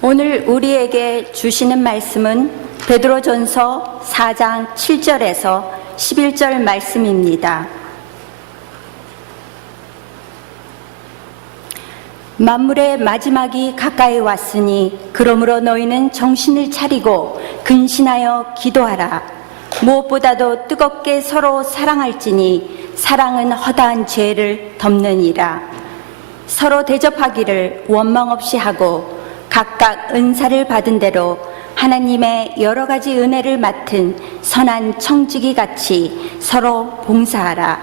오늘 우리에게 주시는 말씀은 베드로전서 4장 7절에서 11절 말씀입니다. 만물의 마지막이 가까이 왔으니 그러므로 너희는 정신을 차리고 근신하여 기도하라. 무엇보다도 뜨겁게 서로 사랑할지니 사랑은 허다한 죄를 덮느니라. 서로 대접하기를 원망 없이 하고 각각 은사를 받은 대로 하나님의 여러 가지 은혜를 맡은 선한 청지기 같이 서로 봉사하라.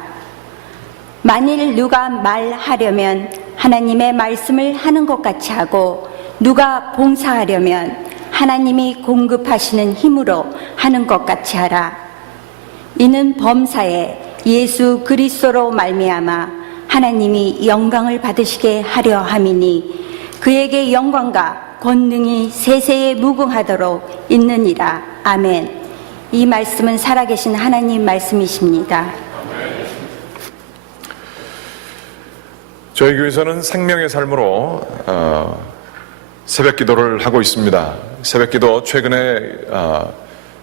만일 누가 말하려면 하나님의 말씀을 하는 것 같이 하고 누가 봉사하려면 하나님이 공급하시는 힘으로 하는 것 같이 하라. 이는 범사에 예수 그리스도로 말미암아 하나님이 영광을 받으시게 하려 함이니 그에게 영광과 권능이 세세에 무궁하도록 있느니라. 아멘. 이 말씀은 살아계신 하나님 말씀이십니다. 저희 교회에서는 생명의 삶으로 새벽 기도를 하고 있습니다. 새벽 기도 최근에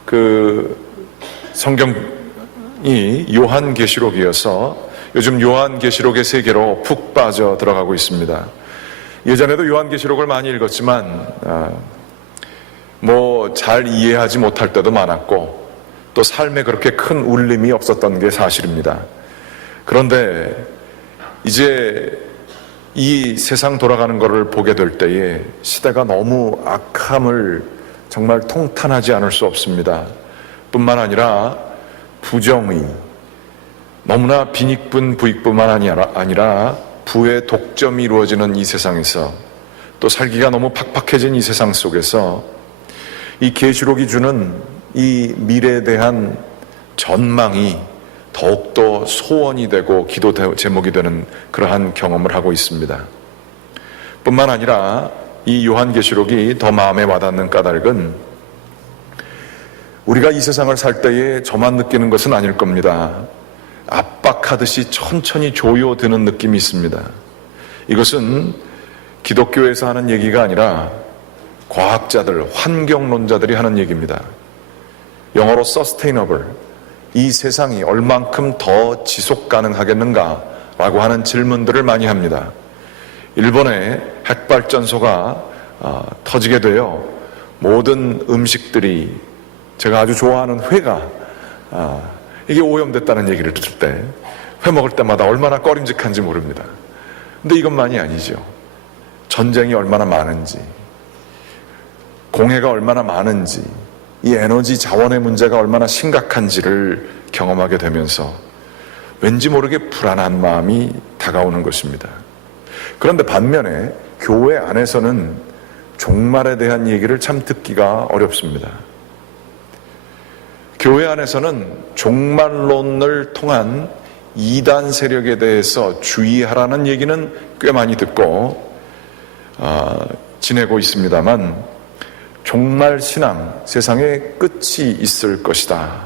그 성경이 요한계시록이어서 요즘 요한계시록의 세계로 푹 빠져 들어가고 있습니다. 예전에도 요한계시록을 많이 읽었지만 뭐 잘 이해하지 못할 때도 많았고 또 삶에 그렇게 큰 울림이 없었던 게 사실입니다. 그런데 이제 이 세상 돌아가는 것을 보게 될 때에 시대가 너무 악함을 정말 통탄하지 않을 수 없습니다. 뿐만 아니라 부정의, 너무나 빈익분 부익뿐만 아니라 부의 독점이 이루어지는 이 세상에서 또 살기가 너무 팍팍해진 이 세상 속에서 이 계시록이 주는 이 미래에 대한 전망이 더욱더 소원이 되고 기도 제목이 되는 그러한 경험을 하고 있습니다. 뿐만 아니라 이 요한계시록이 더 마음에 와닿는 까닭은 우리가 이 세상을 살 때에 저만 느끼는 것은 아닐 겁니다. 압박하듯이 천천히 조여드는 느낌이 있습니다. 이것은 기독교에서 하는 얘기가 아니라 과학자들, 환경론자들이 하는 얘기입니다. 영어로 sustainable, 이 세상이 얼만큼 더 지속 가능하겠는가 라고 하는 질문들을 많이 합니다. 일본의 핵발전소가 터지게 되어 모든 음식들이, 제가 아주 좋아하는 회가 이게 오염됐다는 얘기를 들을 때 회 먹을 때마다 얼마나 꺼림직한지 모릅니다. 근데 이것만이 아니죠. 전쟁이 얼마나 많은지, 공해가 얼마나 많은지, 이 에너지 자원의 문제가 얼마나 심각한지를 경험하게 되면서 왠지 모르게 불안한 마음이 다가오는 것입니다. 그런데 반면에 교회 안에서는 종말에 대한 얘기를 참 듣기가 어렵습니다. 교회 안에서는 종말론을 통한 이단 세력에 대해서 주의하라는 얘기는 꽤 많이 듣고 지내고 있습니다만 종말 신앙, 세상에 끝이 있을 것이다,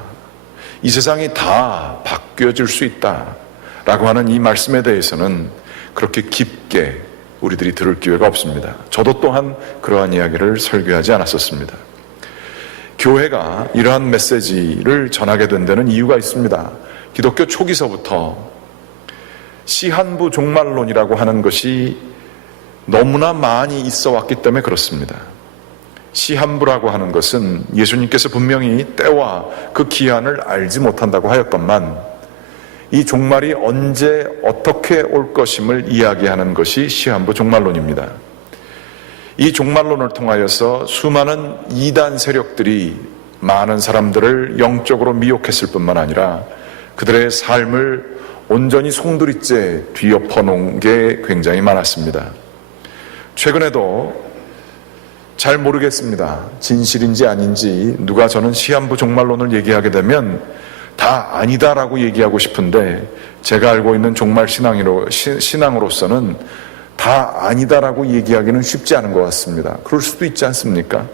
이 세상이 다 바뀌어질 수 있다 라고 하는 이 말씀에 대해서는 그렇게 깊게 우리들이 들을 기회가 없습니다. 저도 또한 그러한 이야기를 설교하지 않았었습니다. 교회가 이러한 메시지를 전하게 된 데는 이유가 있습니다. 기독교 초기서부터 시한부 종말론이라고 하는 것이 너무나 많이 있어 왔기 때문에 그렇습니다. 시한부라고 하는 것은 예수님께서 분명히 때와 그 기한을 알지 못한다고 하였건만 이 종말이 언제 어떻게 올 것임을 이야기하는 것이 시한부 종말론입니다. 이 종말론을 통하여서 수많은 이단 세력들이 많은 사람들을 영적으로 미혹했을 뿐만 아니라 그들의 삶을 온전히 송두리째 뒤엎어 놓은 게 굉장히 많았습니다. 최근에도 잘 모르겠습니다. 진실인지 아닌지. 누가 저는 시한부 종말론을 얘기하게 되면 다 아니다라고 얘기하고 싶은데 제가 알고 있는 종말 신앙으로서는 다 아니다라고 얘기하기는 쉽지 않은 것 같습니다. 그럴 수도 있지 않습니까?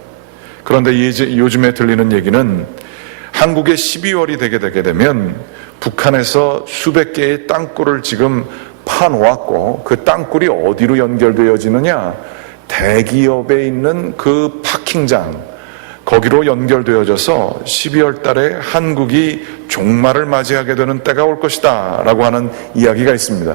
그런데 요즘에 들리는 얘기는 한국에 12월이 되게 되면 북한에서 수백 개의 땅굴을 지금 파놓았고 그 땅굴이 어디로 연결되어지느냐, 대기업에 있는 그 파킹장, 거기로 연결되어져서 12월 달에 한국이 종말을 맞이하게 되는 때가 올 것이다 라고 하는 이야기가 있습니다.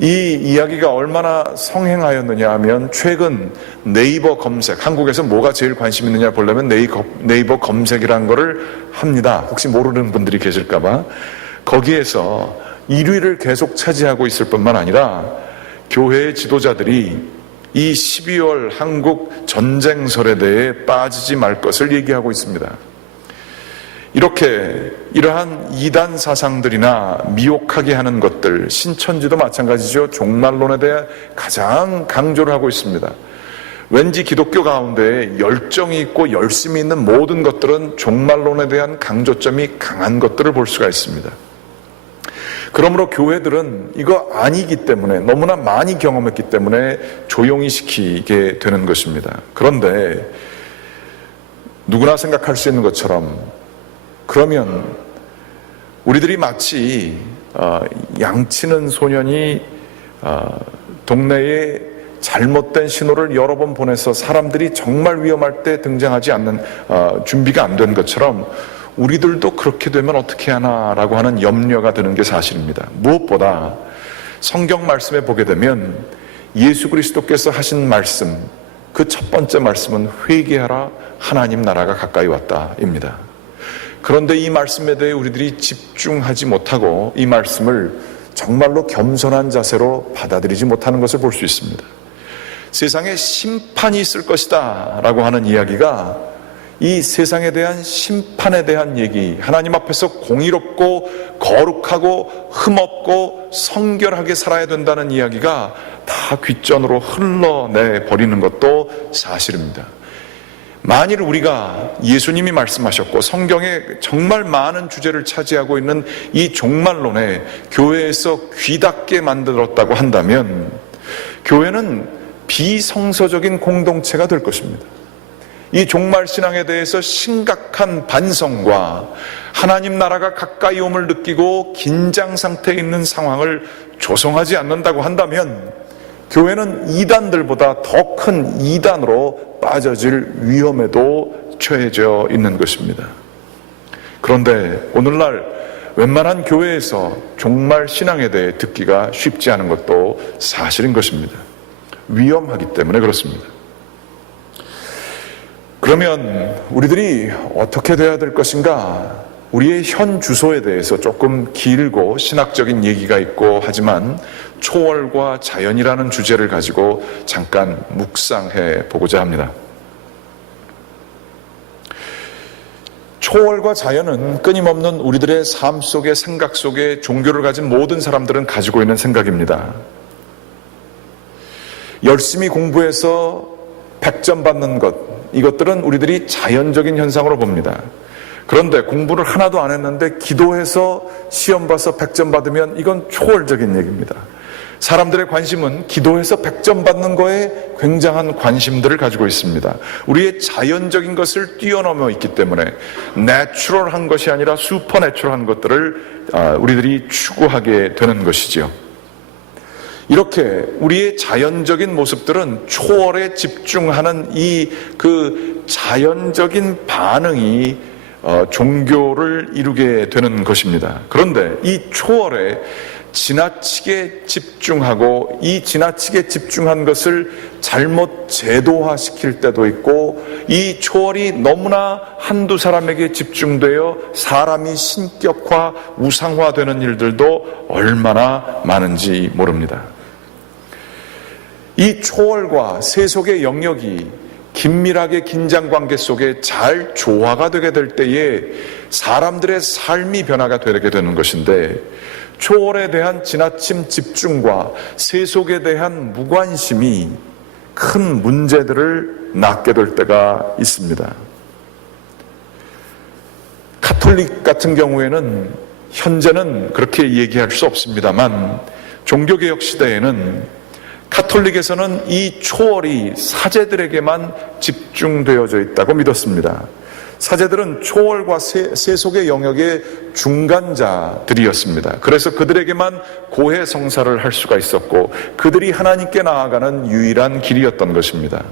이 이야기가 얼마나 성행하였느냐 하면 최근 네이버 검색, 한국에서 뭐가 제일 관심 있느냐 보려면 네이버 검색이라는 거를 합니다. 혹시 모르는 분들이 계실까봐. 거기에서 1위를 계속 차지하고 있을 뿐만 아니라 교회의 지도자들이 이 12월 한국 전쟁설에 대해 빠지지 말 것을 얘기하고 있습니다. 이렇게 이러한 이단 사상들이나 미혹하게 하는 것들, 신천지도 마찬가지죠. 종말론에 대해 가장 강조를 하고 있습니다. 왠지 기독교 가운데 열정이 있고 열심이 있는 모든 것들은 종말론에 대한 강조점이 강한 것들을 볼 수가 있습니다. 그러므로 교회들은 이거 아니기 때문에, 너무나 많이 경험했기 때문에 조용히 시키게 되는 것입니다. 그런데 누구나 생각할 수 있는 것처럼, 그러면 우리들이 마치 양치는 소년이 동네에 잘못된 신호를 여러 번 보내서 사람들이 정말 위험할 때 등장하지 않는 준비가 안 된 것처럼 우리들도 그렇게 되면 어떻게 하나라고 하는 염려가 드는 게 사실입니다. 무엇보다 성경 말씀에 보게 되면 예수 그리스도께서 하신 말씀, 그 첫 번째 말씀은 회개하라, 하나님 나라가 가까이 왔다입니다. 그런데 이 말씀에 대해 우리들이 집중하지 못하고 이 말씀을 정말로 겸손한 자세로 받아들이지 못하는 것을 볼 수 있습니다. 세상에 심판이 있을 것이다 라고 하는 이야기가, 이 세상에 대한 심판에 대한 얘기, 하나님 앞에서 공의롭고 거룩하고 흠없고 성결하게 살아야 된다는 이야기가 다 귓전으로 흘러내 버리는 것도 사실입니다. 만일 우리가 예수님이 말씀하셨고 성경에 정말 많은 주제를 차지하고 있는 이 종말론에 교회에서 귀닫게 만들었다고 한다면 교회는 비성서적인 공동체가 될 것입니다. 이 종말 신앙에 대해서 심각한 반성과 하나님 나라가 가까이 옴을 느끼고 긴장 상태에 있는 상황을 조성하지 않는다고 한다면 교회는 이단들보다 더 큰 이단으로 빠져질 위험에도 처해져 있는 것입니다. 그런데 오늘날 웬만한 교회에서 종말 신앙에 대해 듣기가 쉽지 않은 것도 사실인 것입니다. 위험하기 때문에 그렇습니다. 그러면 우리들이 어떻게 돼야 될 것인가? 우리의 현 주소에 대해서 조금 길고 신학적인 얘기가 있고 하지만 초월과 자연이라는 주제를 가지고 잠깐 묵상해 보고자 합니다. 초월과 자연은 끊임없는 우리들의 삶 속에, 생각 속에 종교를 가진 모든 사람들은 가지고 있는 생각입니다. 열심히 공부해서 100점 받는 것, 이것들은 우리들이 자연적인 현상으로 봅니다. 그런데 공부를 하나도 안 했는데 기도해서 시험 봐서 100점 받으면 이건 초월적인 얘기입니다. 사람들의 관심은 기도해서 100점 받는 거에 굉장한 관심들을 가지고 있습니다. 우리의 자연적인 것을 뛰어넘어 있기 때문에 내추럴한 것이 아니라 슈퍼내추럴한 것들을 우리들이 추구하게 되는 것이죠. 이렇게 우리의 자연적인 모습들은 초월에 집중하는 그 자연적인 반응이 종교를 이루게 되는 것입니다. 그런데 이 초월에 지나치게 집중하고 이 지나치게 집중한 것을 잘못 제도화시킬 때도 있고, 이 초월이 너무나 한두 사람에게 집중되어 사람이 신격화, 우상화되는 일들도 얼마나 많은지 모릅니다. 이 초월과 세속의 영역이 긴밀하게 긴장관계 속에 잘 조화가 되게 될 때에 사람들의 삶이 변화가 되게 되는 것인데, 초월에 대한 지나친 집중과 세속에 대한 무관심이 큰 문제들을 낳게 될 때가 있습니다. 가톨릭 같은 경우에는 현재는 그렇게 얘기할 수 없습니다만, 종교개혁 시대에는 가톨릭에서는 이 초월이 사제들에게만 집중되어져 있다고 믿었습니다. 사제들은 초월과 세속의 영역의 중간자들이었습니다. 그래서 그들에게만 고해 성사를 할 수가 있었고 그들이 하나님께 나아가는 유일한 길이었던 것입니다.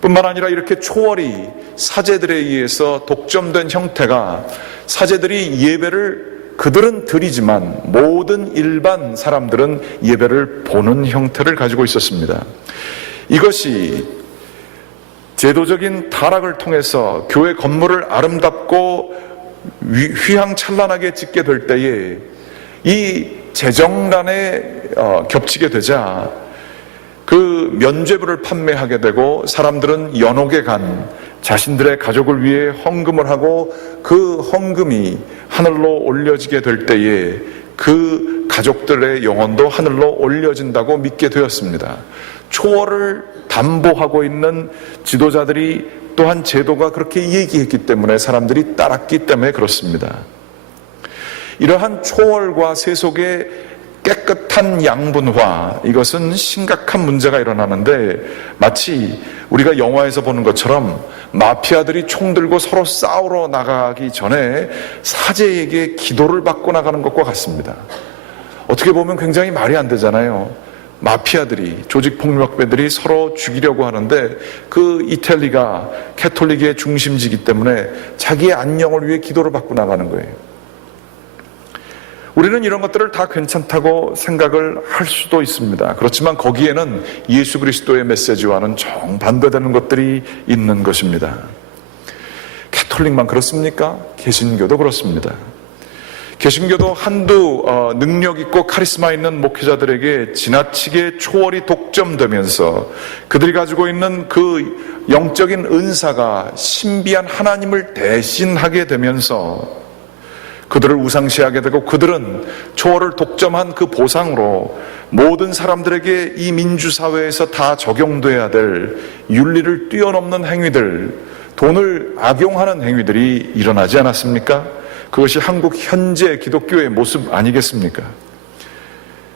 뿐만 아니라 이렇게 초월이 사제들에 의해서 독점된 형태가 사제들이 예배를 그들은 드리지만 모든 일반 사람들은 예배를 보는 형태를 가지고 있었습니다. 이것이 제도적인 타락을 통해서 교회 건물을 아름답고 휘황찬란하게 짓게 될 때에 이 재정난에 겹치게 되자 그 면죄부를 판매하게 되고 사람들은 연옥에 간 자신들의 가족을 위해 헌금을 하고 그 헌금이 하늘로 올려지게 될 때에 그 가족들의 영혼도 하늘로 올려진다고 믿게 되었습니다. 초월을 담보하고 있는 지도자들이 또한 제도가 그렇게 얘기했기 때문에 사람들이 따랐기 때문에 그렇습니다. 이러한 초월과 세속의 깨끗한 양분화, 이것은 심각한 문제가 일어나는데 마치 우리가 영화에서 보는 것처럼 마피아들이 총 들고 서로 싸우러 나가기 전에 사제에게 기도를 받고 나가는 것과 같습니다. 어떻게 보면 굉장히 말이 안 되잖아요. 마피아들이, 조직폭력배들이 서로 죽이려고 하는데 그 이탈리가 캐톨릭의 중심지이기 때문에 자기의 안녕을 위해 기도를 받고 나가는 거예요. 우리는 이런 것들을 다 괜찮다고 생각을 할 수도 있습니다. 그렇지만 거기에는 예수 그리스도의 메시지와는 정반대되는 것들이 있는 것입니다. 캐톨릭만 그렇습니까? 개신교도 그렇습니다. 개신교도 한두 능력 있고 카리스마 있는 목회자들에게 지나치게 초월이 독점되면서 그들이 가지고 있는 그 영적인 은사가 신비한 하나님을 대신하게 되면서 그들을 우상시하게 되고 그들은 초월을 독점한 그 보상으로 모든 사람들에게 이 민주사회에서 다 적용돼야 될 윤리를 뛰어넘는 행위들, 돈을 악용하는 행위들이 일어나지 않았습니까? 그것이 한국 현재 기독교의 모습 아니겠습니까?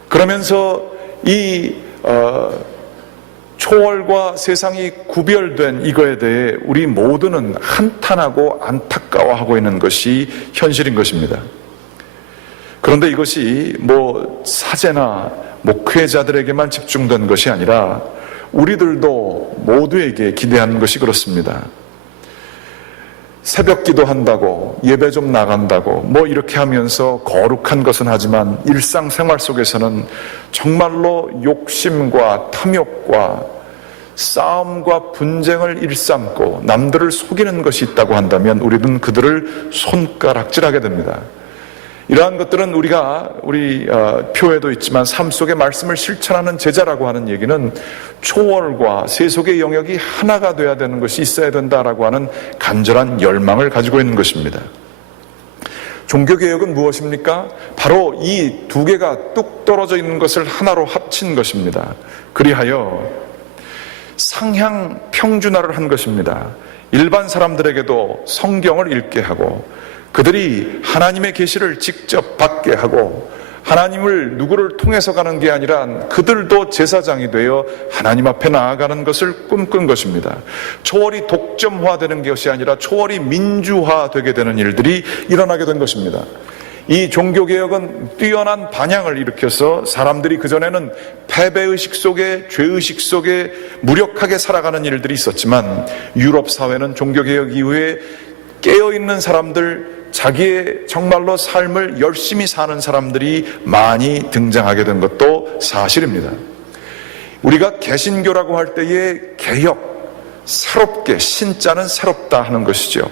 그러면서 이 초월과 세상이 구별된 이거에 대해 우리 모두는 한탄하고 안타까워하고 있는 것이 현실인 것입니다. 그런데 이것이 사제나 목회자들에게만 집중된 것이 아니라 우리들도 모두에게 기대하는 것이 그렇습니다. 새벽 기도한다고 예배 좀 나간다고 이렇게 하면서 거룩한 것은 하지만 일상생활 속에서는 정말로 욕심과 탐욕과 싸움과 분쟁을 일삼고 남들을 속이는 것이 있다고 한다면 우리는 그들을 손가락질하게 됩니다. 이러한 것들은 우리가 우리 표에도 있지만 삶 속의 말씀을 실천하는 제자라고 하는 얘기는 초월과 세속의 영역이 하나가 돼야 되는 것이 있어야 된다라고 하는 간절한 열망을 가지고 있는 것입니다. 종교개혁은 무엇입니까? 바로 이 두 개가 뚝 떨어져 있는 것을 하나로 합친 것입니다. 그리하여 상향 평준화를 한 것입니다. 일반 사람들에게도 성경을 읽게 하고 그들이 하나님의 계시를 직접 받게 하고 하나님을 누구를 통해서 가는 게 아니라 그들도 제사장이 되어 하나님 앞에 나아가는 것을 꿈꾼 것입니다. 초월이 독점화되는 것이 아니라 초월이 민주화되게 되는 일들이 일어나게 된 것입니다. 이 종교개혁은 뛰어난 반향을 일으켜서 사람들이 그전에는 패배의식 속에 죄의식 속에 무력하게 살아가는 일들이 있었지만 유럽 사회는 종교개혁 이후에 깨어있는 사람들, 자기의 정말로 삶을 열심히 사는 사람들이 많이 등장하게 된 것도 사실입니다. 우리가 개신교라고 할 때의 개혁, 새롭게, 신자는 새롭다 하는 것이죠.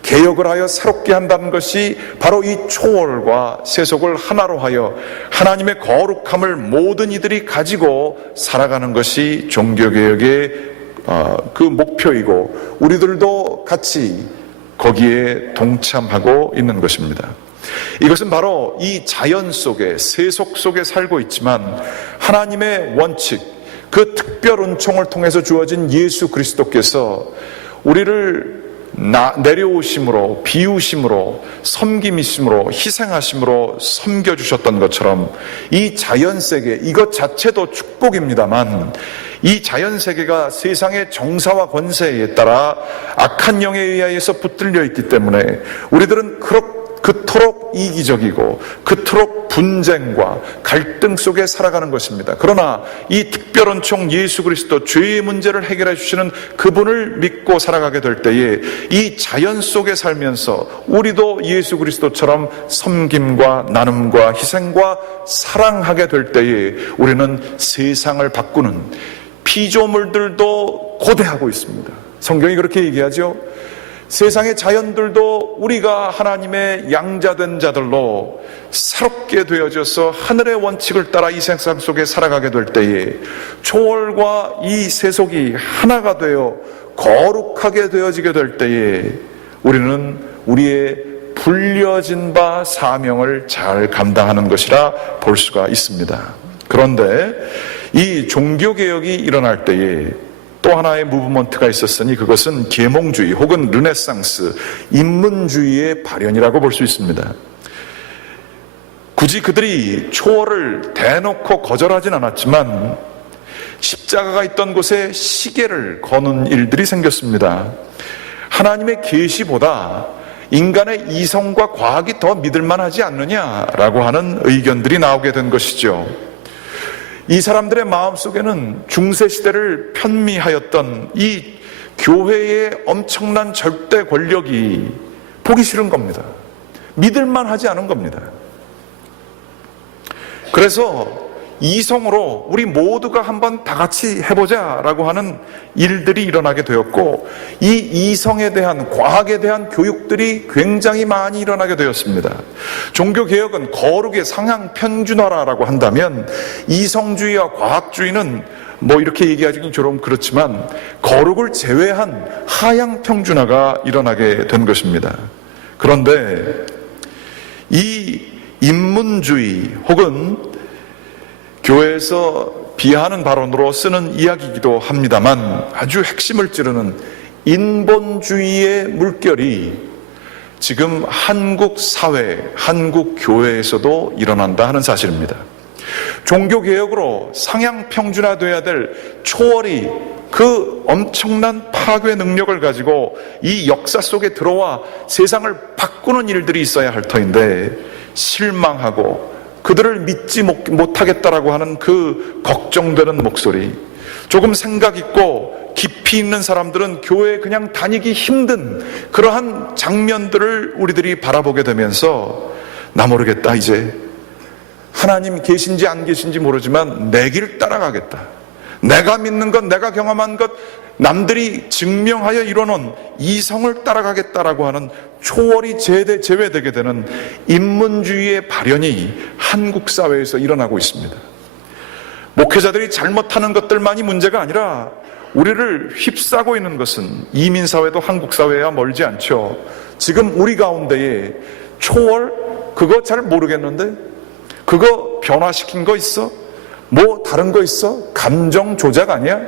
개혁을 하여 새롭게 한다는 것이 바로 이 초월과 세속을 하나로 하여 하나님의 거룩함을 모든 이들이 가지고 살아가는 것이 종교개혁의 그 목표이고 우리들도 같이 거기에 동참하고 있는 것입니다. 이것은 바로 이 자연 속에 세속 속에 살고 있지만 하나님의 원칙, 그 특별 은총을 통해서 주어진 예수 그리스도께서 우리를 내려오심으로, 비우심으로, 섬김이심으로, 희생하심으로 섬겨주셨던 것처럼 이 자연세계, 이것 자체도 축복입니다만 이 자연세계가 세상의 정사와 권세에 따라 악한 영에 의하여서 붙들려 있기 때문에 우리들은 그토록 이기적이고 그토록 분쟁과 갈등 속에 살아가는 것입니다. 그러나 이 특별恩총 예수 그리스도, 죄의 문제를 해결해 주시는 그분을 믿고 살아가게 될 때에 이 자연 속에 살면서 우리도 예수 그리스도처럼 섬김과 나눔과 희생과 사랑하게 될 때에 우리는 세상을 바꾸는 피조물들도 고대하고 있습니다. 성경이 그렇게 얘기하죠. 세상의 자연들도 우리가 하나님의 양자된 자들로 새롭게 되어져서 하늘의 원칙을 따라 이 세상 속에 살아가게 될 때에 초월과 이 세속이 하나가 되어 거룩하게 되어지게 될 때에 우리는 우리의 불려진 바 사명을 잘 감당하는 것이라 볼 수가 있습니다. 그런데 이 종교개혁이 일어날 때에 또 하나의 무브먼트가 있었으니 그것은 계몽주의 혹은 르네상스, 인문주의의 발현이라고 볼 수 있습니다. 굳이 그들이 초월을 대놓고 거절하진 않았지만 십자가가 있던 곳에 시계를 거는 일들이 생겼습니다. 하나님의 계시보다 인간의 이성과 과학이 더 믿을만하지 않느냐라고 하는 의견들이 나오게 된 것이죠. 이 사람들의 마음속에는 중세시대를 편미하였던 이 교회의 엄청난 절대 권력이 보기 싫은 겁니다. 믿을만하지 않은 겁니다. 그래서 이성으로 우리 모두가 한번 다 같이 해보자라고 하는 일들이 일어나게 되었고 이 이성에 대한, 과학에 대한 교육들이 굉장히 많이 일어나게 되었습니다. 종교개혁은 거룩의 상향 평준화라고 한다면 이성주의와 과학주의는 뭐 이렇게 얘기하기는 좀 그렇지만 거룩을 제외한 하향 평준화가 일어나게 된 것입니다. 그런데 이 인문주의 혹은 교회에서 비하하는 발언으로 쓰는 이야기이기도 합니다만 아주 핵심을 찌르는 인본주의의 물결이 지금 한국 사회, 한국 교회에서도 일어난다 하는 사실입니다. 종교개혁으로 상향 평준화돼야 될 초월이 그 엄청난 파괴 능력을 가지고 이 역사 속에 들어와 세상을 바꾸는 일들이 있어야 할 터인데 실망하고 그들을 믿지 못하겠다라고 하는 그 걱정되는 목소리, 조금 생각 있고 깊이 있는 사람들은 교회에 그냥 다니기 힘든 그러한 장면들을 우리들이 바라보게 되면서 나 모르겠다, 이제 하나님 계신지 안 계신지 모르지만 내 길 따라가겠다, 내가 믿는 것, 내가 경험한 것, 남들이 증명하여 이뤄놓은 이성을 따라가겠다라고 하는 초월이 제외되게 되는 인문주의의 발현이 한국 사회에서 일어나고 있습니다. 목회자들이 잘못하는 것들만이 문제가 아니라 우리를 휩싸고 있는 것은 이민사회도 한국 사회와 멀지 않죠. 지금 우리 가운데에 초월, 그거 잘 모르겠는데 그거 변화시킨 거 있어? 뭐 다른 거 있어? 감정 조작 아니야?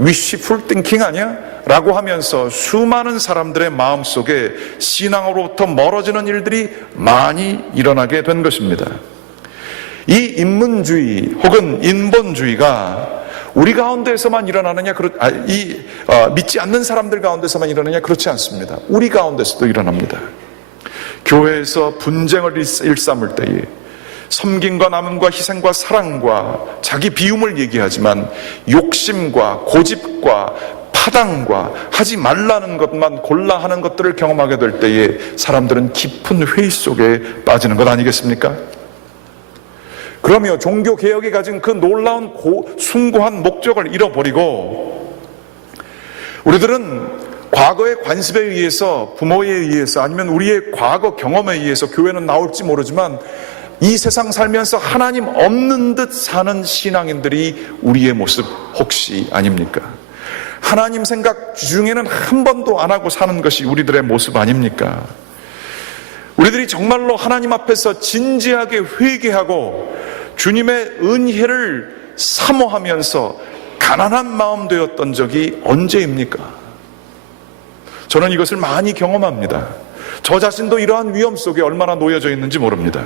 wishful thinking 아니야? 라고 하면서 수많은 사람들의 마음속에 신앙으로부터 멀어지는 일들이 많이 일어나게 된 것입니다. 이 인문주의 혹은 인본주의가 우리 가운데에서만 일어나느냐, 믿지 않는 사람들 가운데서만 일어나느냐, 그렇지 않습니다. 우리 가운데서도 일어납니다. 교회에서 분쟁을 일삼을 때에 섬김과 나눔과 희생과 사랑과 자기 비움을 얘기하지만 욕심과 고집과 파당과 하지 말라는 것만 골라 하는 것들을 경험하게 될 때에 사람들은 깊은 회의 속에 빠지는 것 아니겠습니까? 그러며 종교개혁이 가진 그 놀라운 숭고한 목적을 잃어버리고 우리들은 과거의 관습에 의해서, 부모에 의해서, 아니면 우리의 과거 경험에 의해서 교회는 나올지 모르지만 이 세상 살면서 하나님 없는 듯 사는 신앙인들이 우리의 모습 혹시 아닙니까? 하나님 생각 중에는 한 번도 안 하고 사는 것이 우리들의 모습 아닙니까? 우리들이 정말로 하나님 앞에서 진지하게 회개하고 주님의 은혜를 사모하면서 가난한 마음 되었던 적이 언제입니까? 저는 이것을 많이 경험합니다. 저 자신도 이러한 위험 속에 얼마나 놓여져 있는지 모릅니다.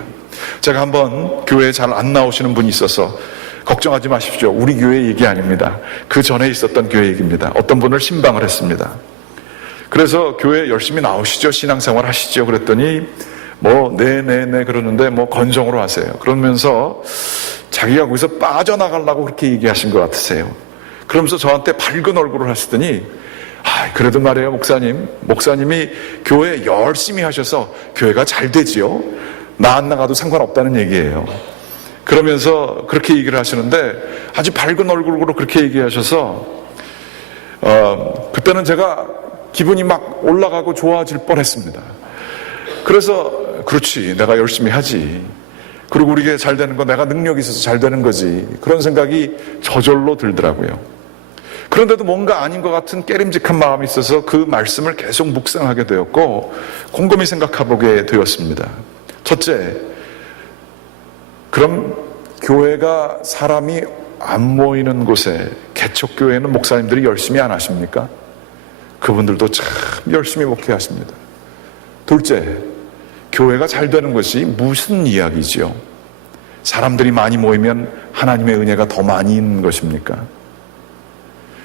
제가 한번 교회에 잘 안 나오시는 분이 있어서 걱정하지 마십시오. 우리 교회 얘기 아닙니다. 그 전에 있었던 교회 얘기입니다. 어떤 분을 신방을 했습니다. 그래서 교회 열심히 나오시죠. 신앙생활 하시죠. 그랬더니 네네네 그러는데 건성으로 하세요. 그러면서 자기가 거기서 빠져나가려고 그렇게 얘기하신 것 같으세요. 그러면서 저한테 밝은 얼굴을 하시더니 그래도 말이에요 목사님이 교회 열심히 하셔서 교회가 잘 되지요. 나 안 나가도 상관없다는 얘기예요. 그러면서 그렇게 얘기를 하시는데 아주 밝은 얼굴로 그렇게 얘기하셔서 그때는 제가 기분이 막 올라가고 좋아질 뻔했습니다. 그래서 그렇지 내가 열심히 하지, 그리고 우리가 잘 되는 거 내가 능력이 있어서 잘 되는 거지, 그런 생각이 저절로 들더라고요. 그런데도 뭔가 아닌 것 같은 깨림직한 마음이 있어서 그 말씀을 계속 묵상하게 되었고 곰곰이 생각해보게 되었습니다. 첫째, 그럼 교회가 사람이 안 모이는 곳에 개척교회는 목사님들이 열심히 안 하십니까? 그분들도 참 열심히 목회하십니다. 둘째, 교회가 잘 되는 것이 무슨 이야기지요? 사람들이 많이 모이면 하나님의 은혜가 더 많이 있는 것입니까?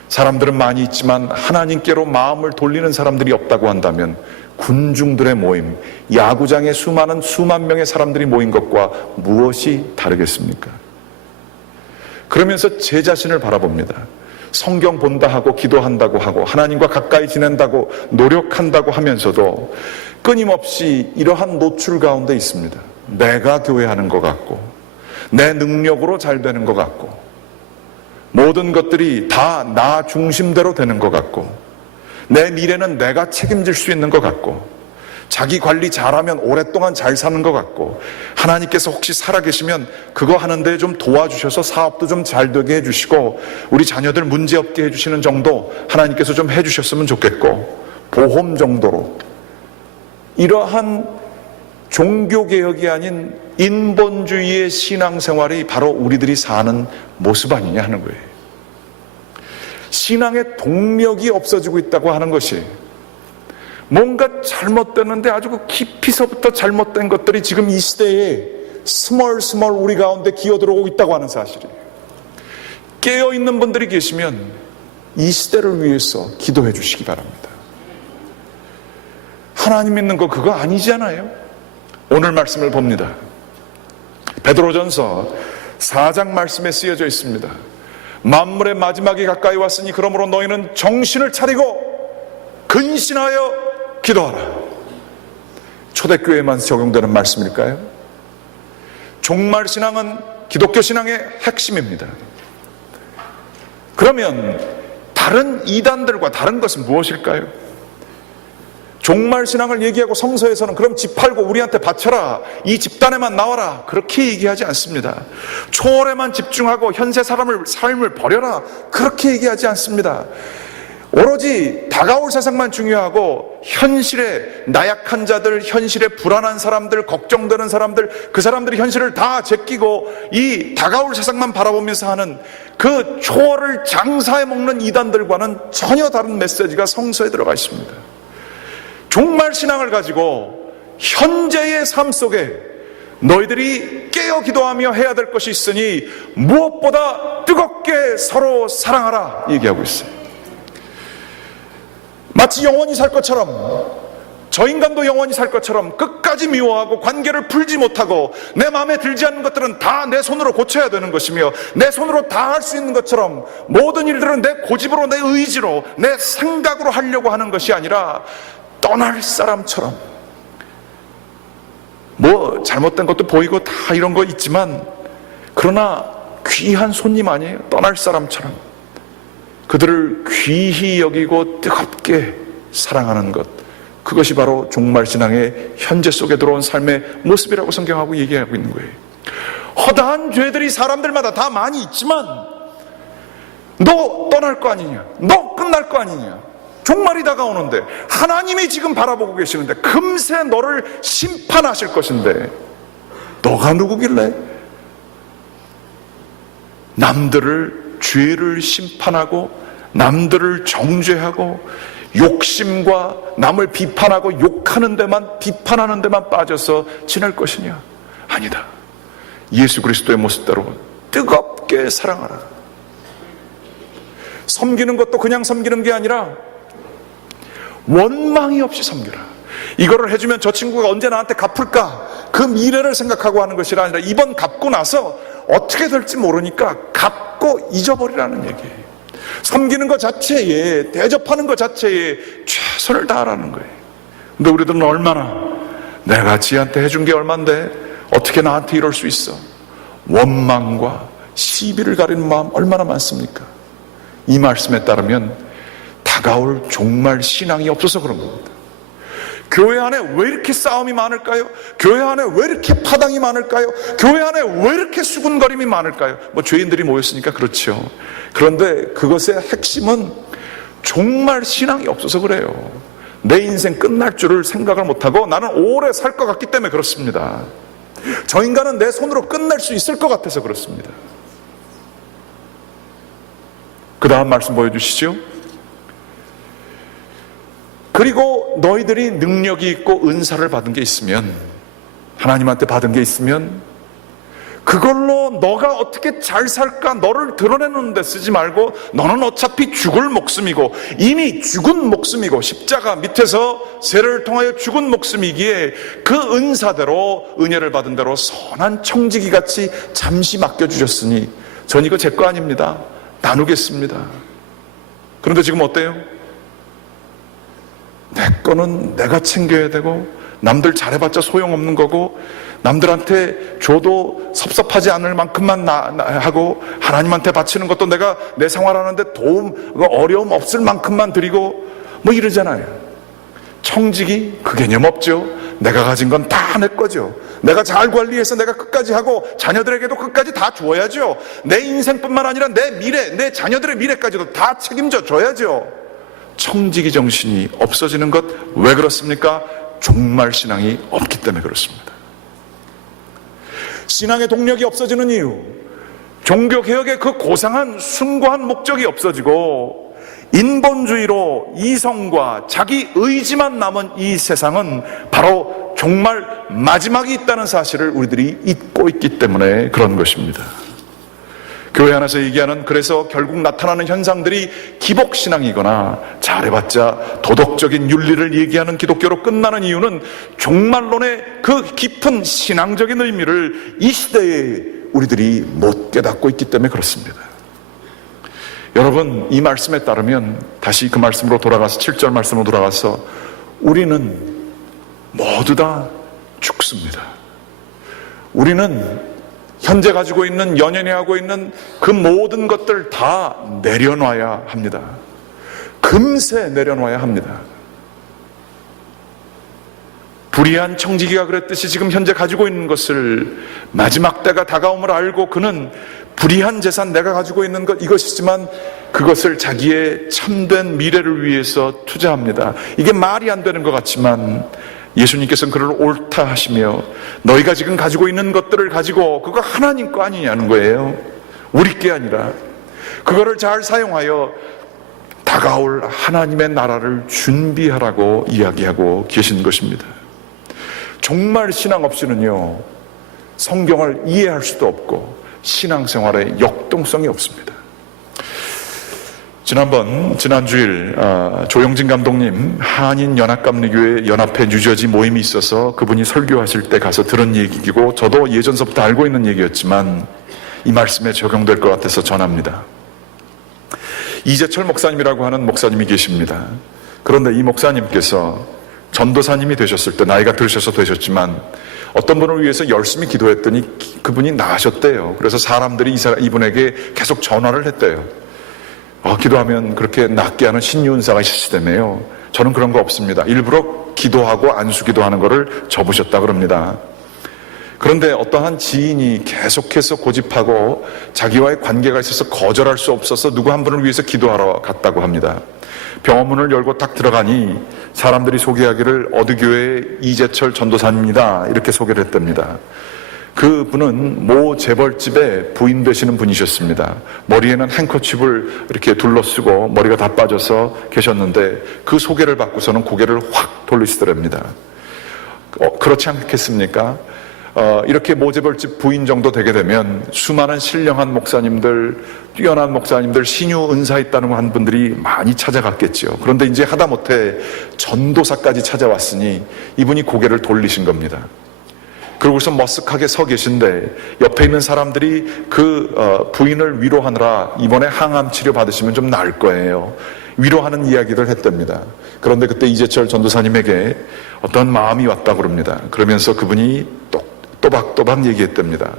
사람들은 많이 있지만 하나님께로 마음을 돌리는 사람들이 없다고 한다면 군중들의 모임, 야구장에 수만 명의 사람들이 모인 것과 무엇이 다르겠습니까? 그러면서 제 자신을 바라봅니다. 성경 본다 하고 기도한다고 하고 하나님과 가까이 지낸다고 노력한다고 하면서도 끊임없이 이러한 노출 가운데 있습니다. 내가 교회하는 것 같고 내 능력으로 잘 되는 것 같고 모든 것들이 다 나 중심대로 되는 것 같고 내 미래는 내가 책임질 수 있는 것 같고 자기 관리 잘하면 오랫동안 잘 사는 것 같고 하나님께서 혹시 살아계시면 그거 하는데 좀 도와주셔서 사업도 좀 잘 되게 해주시고 우리 자녀들 문제없게 해주시는 정도 하나님께서 좀 해주셨으면 좋겠고 보험 정도로, 이러한 종교개혁이 아닌 인본주의의 신앙생활이 바로 우리들이 사는 모습 아니냐 하는 거예요. 신앙의 동력이 없어지고 있다고 하는 것이, 뭔가 잘못됐는데 아주 그 깊이서부터 잘못된 것들이 지금 이 시대에 스멀스멀 우리 가운데 기어들어오고 있다고 하는 사실이에요. 깨어있는 분들이 계시면 이 시대를 위해서 기도해 주시기 바랍니다. 하나님 믿는 거 그거 아니잖아요. 오늘 말씀을 봅니다. 베드로전서 4장 말씀에 쓰여져 있습니다. 만물의 마지막이 가까이 왔으니 그러므로 너희는 정신을 차리고 근신하여 기도하라. 초대교회만 적용되는 말씀일까요? 종말신앙은 기독교 신앙의 핵심입니다. 그러면 다른 이단들과 다른 것은 무엇일까요? 종말신앙을 얘기하고 성서에서는 그럼 집 팔고 우리한테 바쳐라, 이 집단에만 나와라, 그렇게 얘기하지 않습니다. 초월에만 집중하고 현세 삶을 버려라, 그렇게 얘기하지 않습니다. 오로지 다가올 세상만 중요하고 현실에 나약한 자들, 현실에 불안한 사람들, 걱정되는 사람들, 그 사람들이 현실을 다 제끼고 이 다가올 세상만 바라보면서 하는 그 초월을 장사해 먹는 이단들과는 전혀 다른 메시지가 성서에 들어가 있습니다. 종말신앙을 가지고 현재의 삶 속에 너희들이 깨어 기도하며 해야 될 것이 있으니 무엇보다 뜨겁게 서로 사랑하라 얘기하고 있어요. 마치 영원히 살 것처럼, 저 인간도 영원히 살 것처럼 끝까지 미워하고 관계를 풀지 못하고 내 마음에 들지 않는 것들은 다 내 손으로 고쳐야 되는 것이며 내 손으로 다 할 수 있는 것처럼 모든 일들은 내 고집으로, 내 의지로, 내 생각으로 하려고 하는 것이 아니라 떠날 사람처럼, 뭐 잘못된 것도 보이고 다 이런 거 있지만 그러나 귀한 손님 아니에요. 떠날 사람처럼 그들을 귀히 여기고 뜨겁게 사랑하는 것, 그것이 바로 종말신앙의 현재 속에 들어온 삶의 모습이라고 성경하고 얘기하고 있는 거예요. 허다한 죄들이 사람들마다 다 많이 있지만 너 떠날 거 아니냐, 너 끝날 거 아니냐, 종말이 다가오는데 하나님이 지금 바라보고 계시는데 금세 너를 심판하실 것인데 너가 누구길래 남들을 죄를 심판하고 남들을 정죄하고 욕심과 남을 비판하고 욕하는 데만, 비판하는 데만 빠져서 지낼 것이냐? 아니다. 예수 그리스도의 모습대로 뜨겁게 사랑하라. 섬기는 것도 그냥 섬기는 게 아니라 원망이 없이 섬겨라. 이거를 해주면 저 친구가 언제 나한테 갚을까? 그 미래를 생각하고 하는 것이 아니라 이번 갚고 나서 어떻게 될지 모르니까 갚고 잊어버리라는 얘기예요. 섬기는 것 자체에, 대접하는 것 자체에 최선을 다하라는 거예요. 근데 우리들은 얼마나, 내가 지한테 해준 게 얼만데 어떻게 나한테 이럴 수 있어? 원망과 시비를 가리는 마음 얼마나 많습니까? 이 말씀에 따르면 다가올 종말 신앙이 없어서 그런 겁니다. 교회 안에 왜 이렇게 싸움이 많을까요? 교회 안에 왜 이렇게 파당이 많을까요? 교회 안에 왜 이렇게 수군거림이 많을까요? 뭐 죄인들이 모였으니까 그렇죠. 그런데 그것의 핵심은 정말 신앙이 없어서 그래요. 내 인생 끝날 줄을 생각을 못하고 나는 오래 살 것 같기 때문에 그렇습니다. 저 인간은 내 손으로 끝낼 수 있을 것 같아서 그렇습니다. 그 다음 말씀 보여주시죠. 그리고 너희들이 능력이 있고 은사를 받은 게 있으면, 하나님한테 받은 게 있으면 그걸로 너가 어떻게 잘 살까 너를 드러내는 데 쓰지 말고, 너는 어차피 죽을 목숨이고 이미 죽은 목숨이고 십자가 밑에서 세례를 통하여 죽은 목숨이기에 그 은사대로, 은혜를 받은 대로 선한 청지기 같이 잠시 맡겨주셨으니 전 이거 제 거 아닙니다. 나누겠습니다. 그런데 지금 어때요? 내 거는 내가 챙겨야 되고 남들 잘해봤자 소용없는 거고 남들한테 줘도 섭섭하지 않을 만큼만 하고 하나님한테 바치는 것도 내가 내 생활하는데 어려움 없을 만큼만 드리고 뭐 이러잖아요. 청지기 그 개념 없죠. 내가 가진 건 다 내 거죠. 내가 잘 관리해서 내가 끝까지 하고 자녀들에게도 끝까지 다 주어야죠. 내 인생뿐만 아니라 내 미래, 내 자녀들의 미래까지도 다 책임져 줘야죠. 청지기 정신이 없어지는 것, 왜 그렇습니까? 종말 신앙이 없기 때문에 그렇습니다. 신앙의 동력이 없어지는 이유, 종교개혁의 그 고상한 숭고한 목적이 없어지고 인본주의로 이성과 자기 의지만 남은 이 세상은 바로 정말 마지막이 있다는 사실을 우리들이 잊고 있기 때문에 그런 것입니다. 교회 안에서 얘기하는, 그래서 결국 나타나는 현상들이 기복신앙이거나 잘해봤자 도덕적인 윤리를 얘기하는 기독교로 끝나는 이유는 종말론의 그 깊은 신앙적인 의미를 이 시대에 우리들이 못 깨닫고 있기 때문에 그렇습니다. 여러분, 이 말씀에 따르면 다시 그 말씀으로 돌아가서 7절 말씀으로 돌아가서 우리는 모두 다 죽습니다. 우리는 현재 가지고 있는, 연연해 하고 있는 그 모든 것들 다 내려놔야 합니다. 금세 내려놔야 합니다. 불의한 청지기가 그랬듯이 지금 현재 가지고 있는 것을 마지막 때가 다가옴을 알고 그는 불의한 재산, 내가 가지고 있는 것 이것이지만 그것을 자기의 참된 미래를 위해서 투자합니다. 이게 말이 안 되는 것 같지만 예수님께서는 그를 옳다 하시며, 너희가 지금 가지고 있는 것들을 가지고 그거 하나님 거 아니냐는 거예요. 우리 게 아니라 그거를 잘 사용하여 다가올 하나님의 나라를 준비하라고 이야기하고 계신 것입니다. 정말 신앙 없이는요, 성경을 이해할 수도 없고 신앙생활에 역동성이 없습니다. 지난주일 조영진 감독님 한인연합감리교회 연합회 뉴저지 모임이 있어서 그분이 설교하실 때 가서 들은 얘기이고 저도 예전서부터 알고 있는 얘기였지만 이 말씀에 적용될 것 같아서 전합니다. 이재철 목사님이라고 하는 목사님이 계십니다. 그런데 이 목사님께서 전도사님이 되셨을 때, 나이가 들으셔서 되셨지만 어떤 분을 위해서 열심히 기도했더니 그분이 나으셨대요. 그래서 사람들이 이분에게 계속 전화를 했대요. 기도하면 그렇게 낫게 하는 신유은사가 있으시다며요. 저는 그런 거 없습니다. 일부러 기도하고 안수기도 하는 거를 접으셨다 그럽니다. 그런데 어떠한 지인이 계속해서 고집하고 자기와의 관계가 있어서 거절할 수 없어서 누구 한 분을 위해서 기도하러 갔다고 합니다. 병원문을 열고 딱 들어가니 사람들이 소개하기를 어느 교회의 이재철 전도사입니다, 이렇게 소개를 했답니다. 그분은 모 재벌집의 부인 되시는 분이셨습니다. 머리에는 행커칩을 이렇게 둘러쓰고 머리가 다 빠져서 계셨는데 그 소개를 받고서는 고개를 확 돌리시더랍니다. 그렇지 않겠습니까? 이렇게 모재벌집 부인 정도 되게 되면 수많은 신령한 목사님들, 뛰어난 목사님들, 신유 은사 있다는 한 분들이 많이 찾아갔겠죠. 그런데 이제 하다못해 전도사까지 찾아왔으니 이분이 고개를 돌리신 겁니다. 그러고서 머쓱하게 서 계신데 옆에 있는 사람들이 그 부인을 위로하느라 이번에 항암 치료 받으시면 좀 나을 거예요, 위로하는 이야기를 했답니다. 그런데 그때 이재철 전도사님에게 어떤 마음이 왔다고 그럽니다. 그러면서 그분이 또박또박 얘기했답니다.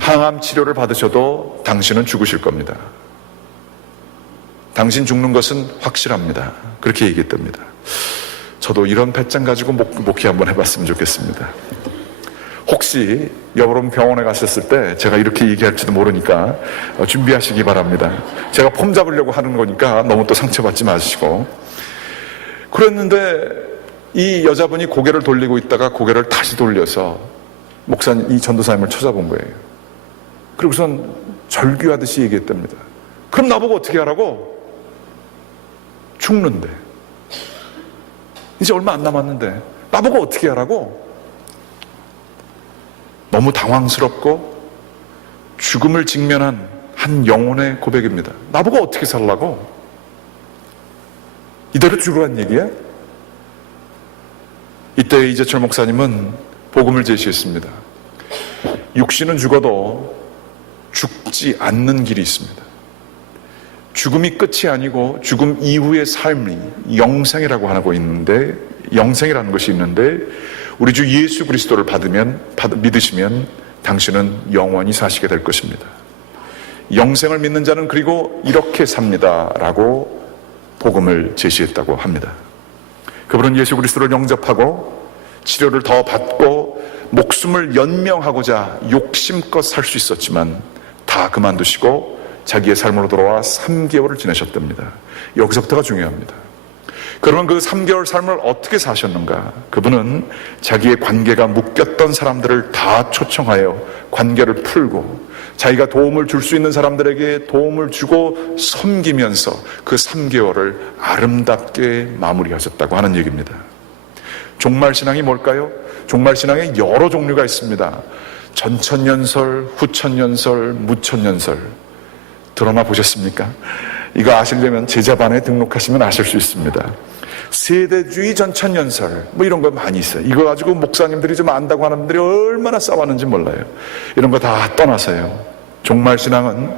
항암 치료를 받으셔도 당신은 죽으실 겁니다. 당신 죽는 것은 확실합니다. 그렇게 얘기했답니다. 저도 이런 배짱 가지고 목회 한번 해봤으면 좋겠습니다. 혹시 여러분 병원에 가셨을 때 제가 이렇게 얘기할지도 모르니까 준비하시기 바랍니다. 제가 폼 잡으려고 하는 거니까 너무 또 상처받지 마시고. 그랬는데 이 여자분이 고개를 돌리고 있다가 고개를 다시 돌려서 목사님, 이 전도사님을 쳐다본 거예요. 그리고선 절규하듯이 얘기했답니다. 그럼 나보고 어떻게 하라고? 죽는데, 이제 얼마 안 남았는데 나보고 어떻게 하라고? 너무 당황스럽고 죽음을 직면한 한 영혼의 고백입니다. 나보고 어떻게 살라고? 이대로 죽으란 얘기야? 이때 이재철 목사님은 복음을 제시했습니다. 육신은 죽어도 죽지 않는 길이 있습니다. 죽음이 끝이 아니고 죽음 이후의 삶이 영생이라고 하고 있는데, 영생이라는 것이 있는데, 우리 주 예수 그리스도를 믿으시면 당신은 영원히 사시게 될 것입니다. 영생을 믿는 자는 그리고 이렇게 삽니다 라고 복음을 제시했다고 합니다. 그분은 예수 그리스도를 영접하고 치료를 더 받고 목숨을 연명하고자 욕심껏 살 수 있었지만 다 그만두시고 자기의 삶으로 돌아와 3개월을 지내셨답니다. 여기서부터가 중요합니다. 그러면 그 3개월 삶을 어떻게 사셨는가? 그분은 자기의 관계가 묶였던 사람들을 다 초청하여 관계를 풀고 자기가 도움을 줄 수 있는 사람들에게 도움을 주고 섬기면서 그 3개월을 아름답게 마무리하셨다고 하는 얘기입니다. 종말신앙이 뭘까요? 종말신앙에 여러 종류가 있습니다. 전천년설, 후천년설, 무천년설. 드라마 보셨습니까? 이거 아시려면 제자반에 등록하시면 아실 수 있습니다. 세대주의 전천년설 뭐 이런 거 많이 있어요. 이거 가지고 목사님들이 좀 안다고 하는 분들이 얼마나 싸웠는지 몰라요. 이런 거 다 떠나서요, 종말신앙은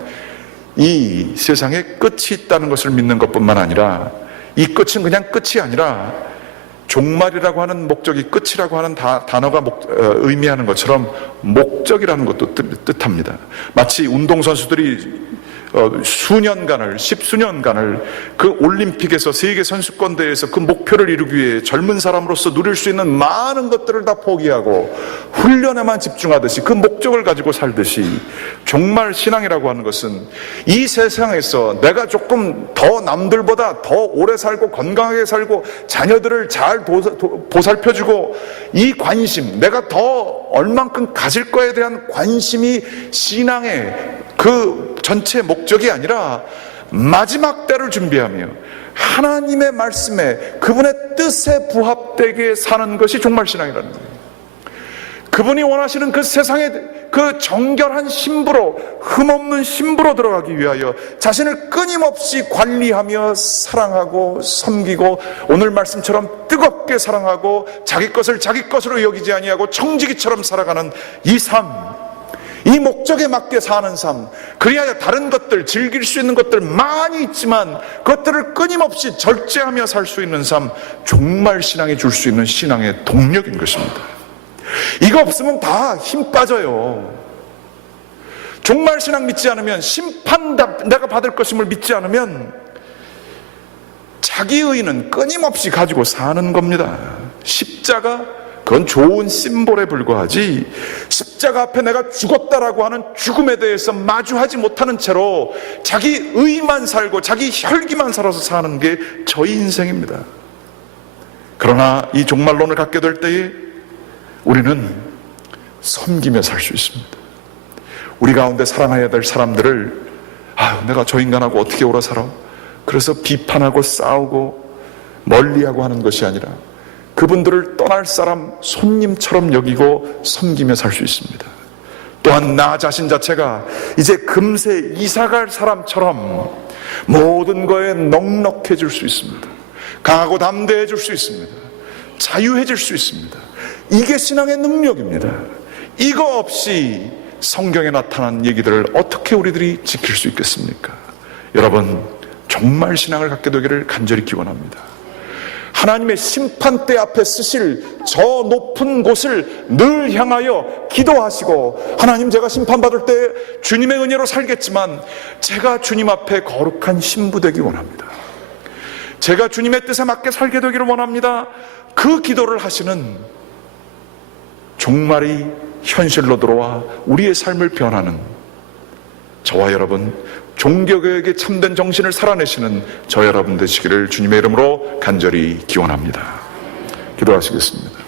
이 세상에 끝이 있다는 것을 믿는 것뿐만 아니라 이 끝은 그냥 끝이 아니라 종말이라고 하는 목적이 끝이라고 하는 단어가 의미하는 것처럼 목적이라는 것도 뜻합니다. 마치 운동선수들이 수년간을, 10수년간을 그 올림픽에서, 세계 선수권대회에서 그 목표를 이루기 위해 젊은 사람으로서 누릴 수 있는 많은 것들을 다 포기하고 훈련에만 집중하듯이 그 목적을 가지고 살듯이 종말 신앙이라고 하는 것은 이 세상에서 내가 조금 더 남들보다 더 오래 살고 건강하게 살고 자녀들을 잘 보살펴주고 이 관심, 내가 더 얼만큼 가질 거에 대한 관심이 신앙의 그 전체 목적이 아니라 마지막 때를 준비하며 하나님의 말씀에, 그분의 뜻에 부합되게 사는 것이 종말신앙이라는 거예요. 그분이 원하시는 그 세상의 그 정결한 신부로, 흠없는 신부로 들어가기 위하여 자신을 끊임없이 관리하며 사랑하고 섬기고, 오늘 말씀처럼 뜨겁게 사랑하고 자기 것을 자기 것으로 여기지 아니하고 청지기처럼 살아가는 이 삶, 이 목적에 맞게 사는 삶, 그리하여 다른 것들, 즐길 수 있는 것들 많이 있지만 그것들을 끊임없이 절제하며 살 수 있는 삶, 종말신앙이 줄 수 있는 신앙의 동력인 것입니다. 이거 없으면 다 힘 빠져요. 종말신앙 믿지 않으면, 심판 내가 받을 것임을 믿지 않으면 자기의는 끊임없이 가지고 사는 겁니다. 십자가, 그건 좋은 심볼에 불과하지, 십자가 앞에 내가 죽었다라고 하는 죽음에 대해서 마주하지 못하는 채로 자기 의만 살고 자기 혈기만 살아서 사는 게 저희 인생입니다. 그러나 이 종말론을 갖게 될 때에 우리는 섬기며 살 수 있습니다. 우리 가운데 사랑해야 될 사람들을 내가 저 인간하고 어떻게 오래 살아? 그래서 비판하고 싸우고 멀리하고 하는 것이 아니라 그분들을 떠날 사람 손님처럼 여기고 섬기며 살 수 있습니다. 또한 나 자신 자체가 이제 금세 이사갈 사람처럼 모든 거에 넉넉해질 수 있습니다. 강하고 담대해질 수 있습니다. 자유해질 수 있습니다. 이게 신앙의 능력입니다. 이거 없이 성경에 나타난 얘기들을 어떻게 우리들이 지킬 수 있겠습니까? 여러분, 정말 신앙을 갖게 되기를 간절히 기원합니다. 하나님의 심판대 앞에 쓰실 저 높은 곳을 늘 향하여 기도하시고, 하나님, 제가 심판받을 때 주님의 은혜로 살겠지만 제가 주님 앞에 거룩한 신부 되기 원합니다. 제가 주님의 뜻에 맞게 살게 되기를 원합니다. 그 기도를 하시는, 종말이 현실로 들어와 우리의 삶을 변하는 저와 여러분, 종교개혁의 참된 정신을 살아내시는 저 여러분 되시기를 주님의 이름으로 간절히 기원합니다. 기도하시겠습니다.